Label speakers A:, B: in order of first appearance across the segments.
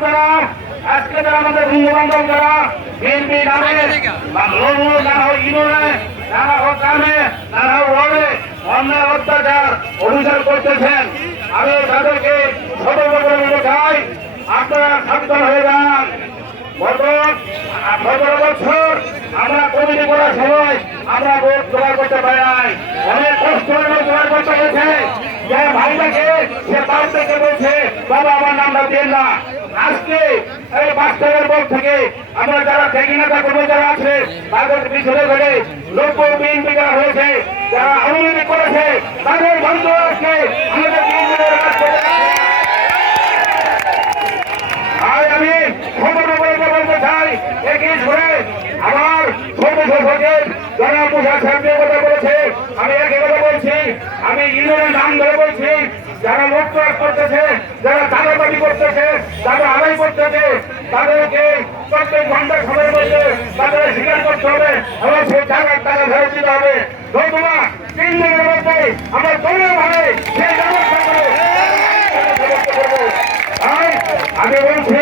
A: আপনারা, আজকে যারা আমাদের বন্ধু বান্ধব যারা, বিএনপি নামে নানা ইনোনে নানা গ্রামে নানা ওয়ার্ডে অন্যায় অত্যাচার অভিযান করতেছেন। আমি তাদেরকে সতর্ক করে দিতে চাই আপনারা সাবধান হয়ে যান। গত সতেরো বছর আমরা কমিটি করার সময় আমরা ভোট জোগাড় করতে পারি নাই। অনেক কষ্ট জোগাড় করতে হয়েছে। যে ভাইটাকে, সে তার থেকে বলছে, বাবা, আমার নামটা দিয়ে না। আজকে এই বাস্তবের পর থেকে আমরা যারা থেকে নেতা যারা আছে, তাদের পিছনে ধরে লোক বিএনপি যারা হয়েছে, যারা আওয়ামী করেছে, তাদের বন্ধ আজকে আর আমি বলতে চাই আমার সচিব যারা বলেছে আমি একই কথা বলছি আমি ইউনিয়নের নাম ধরে বলছি যারা লোকচাষ করতেছে যারা চাঁদাবাদি করতেছে যারা আদায় করতেছে তাদেরকে প্রত্যেক ঘণ্টার সময়ের মধ্যে তাদের স্বীকার করতে হবে। এবং সেই টাকার টাকা ফেরত দিতে হবে। নতুবা তিন দিনের মধ্যে আমরা দলের ভাবে সেই আমি বলছি,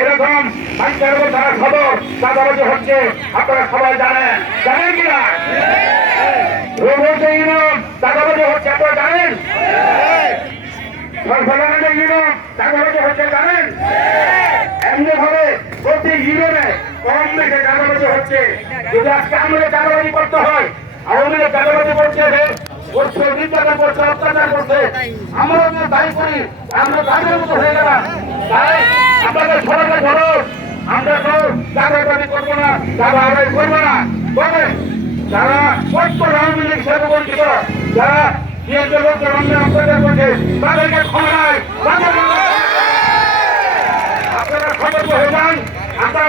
A: এরকম বাচ্চার যারা খবর চাঁদাবাজি হচ্ছে, আপনারা সবাই জানেন। জানেন কিনা রোবটে ইউনিয়ন চাঁদাবাজি হচ্ছে আপনারা জানেন সরকারের চাঁদাবাজি হচ্ছে জানেন? এমনি ভাবে প্রতি ইউনিয়নে কম বেশি চাঁদাবাজি হচ্ছে। যদি আজকে আমাদের চাঁদাবাজি করতে হয়, আওয়ামী লীগ চাঁদাবাজি করছে আমরা আমরা আপনাদের আমরা করব না, তারা আদায় করব না। তবে যারা সত্য আওয়ামী লীগ সেবা বঞ্চিত, যারা বিএনপি লোকদের অন্যায় অত্যাচার করছে, তাদেরকে আপনারা সতর্ক হয়ে যান আপনারা